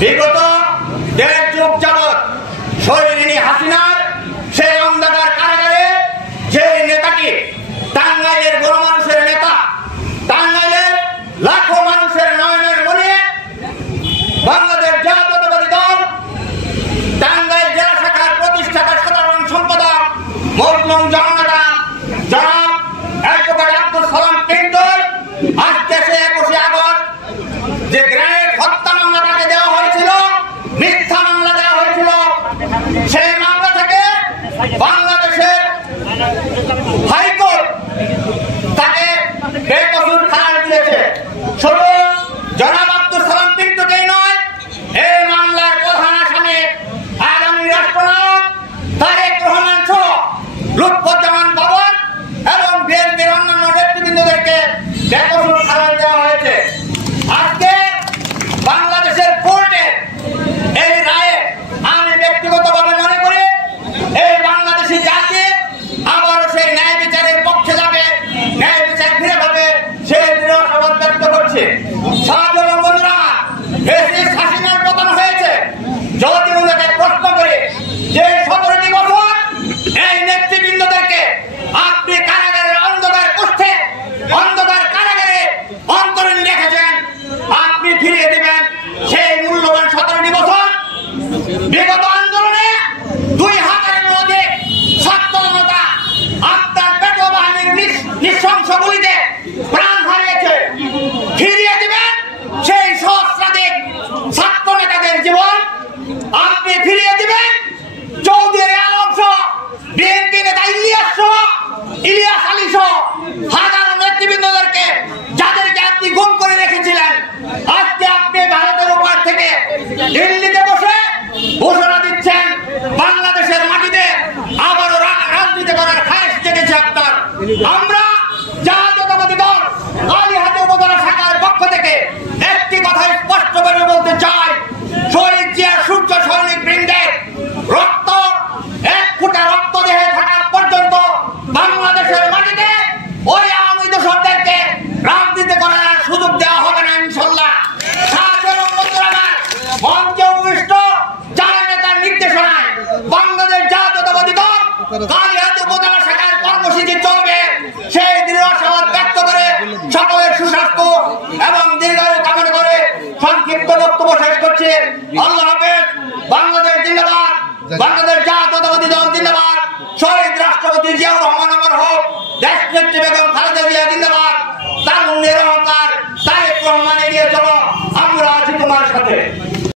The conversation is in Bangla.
বিগত 1.5 যুগ যাবৎ শৈলিনী হাসিনার সেই অন্ধকার কারাগারে যে নেতাকে টাঙ্গাইলের গণমানুষের নেতা, টাঙ্গাইলের লাখো মানুষের নয়নের মনে বাংলাদেশ জাতীয়তাবাদী দল টাঙ্গাইল জেলা শাখার প্রতিষ্ঠাতা সাধারণ সম্পাদক মজলুম জননেতা জনাব অ্যাডভোকেট আব্দুল সালাম পিন্টুর আজকে 21 আগস্ট যে গ্রেনেড হত্যা মামলা তাকে দেওয়া হয়েছিল, মিথ্যা মামলা দেওয়া হয়েছিল, সেই মামলা থেকে বাংলাদেশের হাইকোর্ট তাকে বেকসুর খালাস দিয়েছে। শুধু জনাব আব্দুল সালাম পিন্টুকেই নয়, এই মামলার প্রধান আসামি আগামী রাষ্ট্রনায়ক তারেক রহমান সহ লুৎফুজ্জামান বাবর এবং বিএনপির অন্যান্য নেতৃবৃন্দদেরকে বেকসুর খালাস দেওয়া হয়েছে। আজকে বাংলাদেশের কোর্টের এই রায়ে আমি ব্যক্তিগতভাবে মনে করি এই বাংলাদেশি জাতি আবারও সেই ন্যায় বিচারের পক্ষে যাবে, ন্যায় বিচার ফিরে পাবে, সেই দৃঢ় আশাবাদ ব্যক্ত করছে। সাধারণ বন্ধুরা, ফ্যাসিস্ট হাসিনার পতন হয়েছে, যদি উনাকে প্রশ্ন করে যে 17টি বছর এই নেতৃবৃন্দদেরকে আপনি কারাগারের অন্ধকার কষ্টে অন্ধকার কারাগারে অন্তরীণ রেখেছেন, আপনি ফিরিয়ে দিবেন সেই মূল্যবান 17টি বছর। বিগত আন্দোলনে 2000-এর অধিক ছাত্র জনতা আপনার পেটো বাহিনীর নৃশংস গুলিতে প্রাণ হারিয়েছে, ফিরিয়ে দিবেন সেই সহস্রাধিক ছাত্র নেতাদের জীবন, আপনি ফিরিয়ে দিবেন চৌধুরী আলম সহ বিএনপি নেতা ইলিয়াস আলী সহ হাজারো নেতৃবৃন্দদেরকে যাদেরকে আপনি গুম করে রেখেছিলেন। আজকে আপনি ভারতের উপর থেকে দিল্লিতে বসে ঘোষণা দিচ্ছেন বাংলাদেশের মাটিতে আবারও রাজনীতি করার খায়েশ জেগেছে আপনার। আমরা জাতীয়তাবাদী দল কালিহাতি উপজেলা শাখার পক্ষ থেকে একটি কথা স্পষ্ট করে বলতে চাই, শহীদ জিয়া সূর্য সৈনিক বৃন্দের রক্ত এক ফুটা রক্ত দেহে থাকা পর্যন্ত বাংলাদেশের মাটিতে ওই আওয়ামী দোসরদেরকে রাজনীতি করার সুযোগ দেওয়া হবে না ইনশাল্লাহ। মঞ্চে উপবিষ্ট যারা নেতার নির্দেশনায় বাংলাদেশ জাতীয়তাবাদী দল কালিহাতি উপজেলা শাখার কর্মসূচি চলবে, সেই দৃঢ় আশাবাদ ব্যক্ত করে সকলের সুস্বাস্থ্য এবং দীর্ঘায়ু কামনা করে সংক্ষিপ্ত বক্তব্য শেষ করছে। আল্লাহ হাফেজ। বাংলাদেশ জিন্দাবাদ, বাংলাদেশ জাতীয়তাবাদী দল জিন্দাবাদ, শহীদ রাষ্ট্রপতি জিয়াউর রহমান অমর হোক, দেশনেত্রী বেগম খালেদা জিয়া জিন্দাবাদ, তারুণ্যের অহংকার তারেক রহমান এগিয়ে চলো, আমরা আছি তোমার সাথে।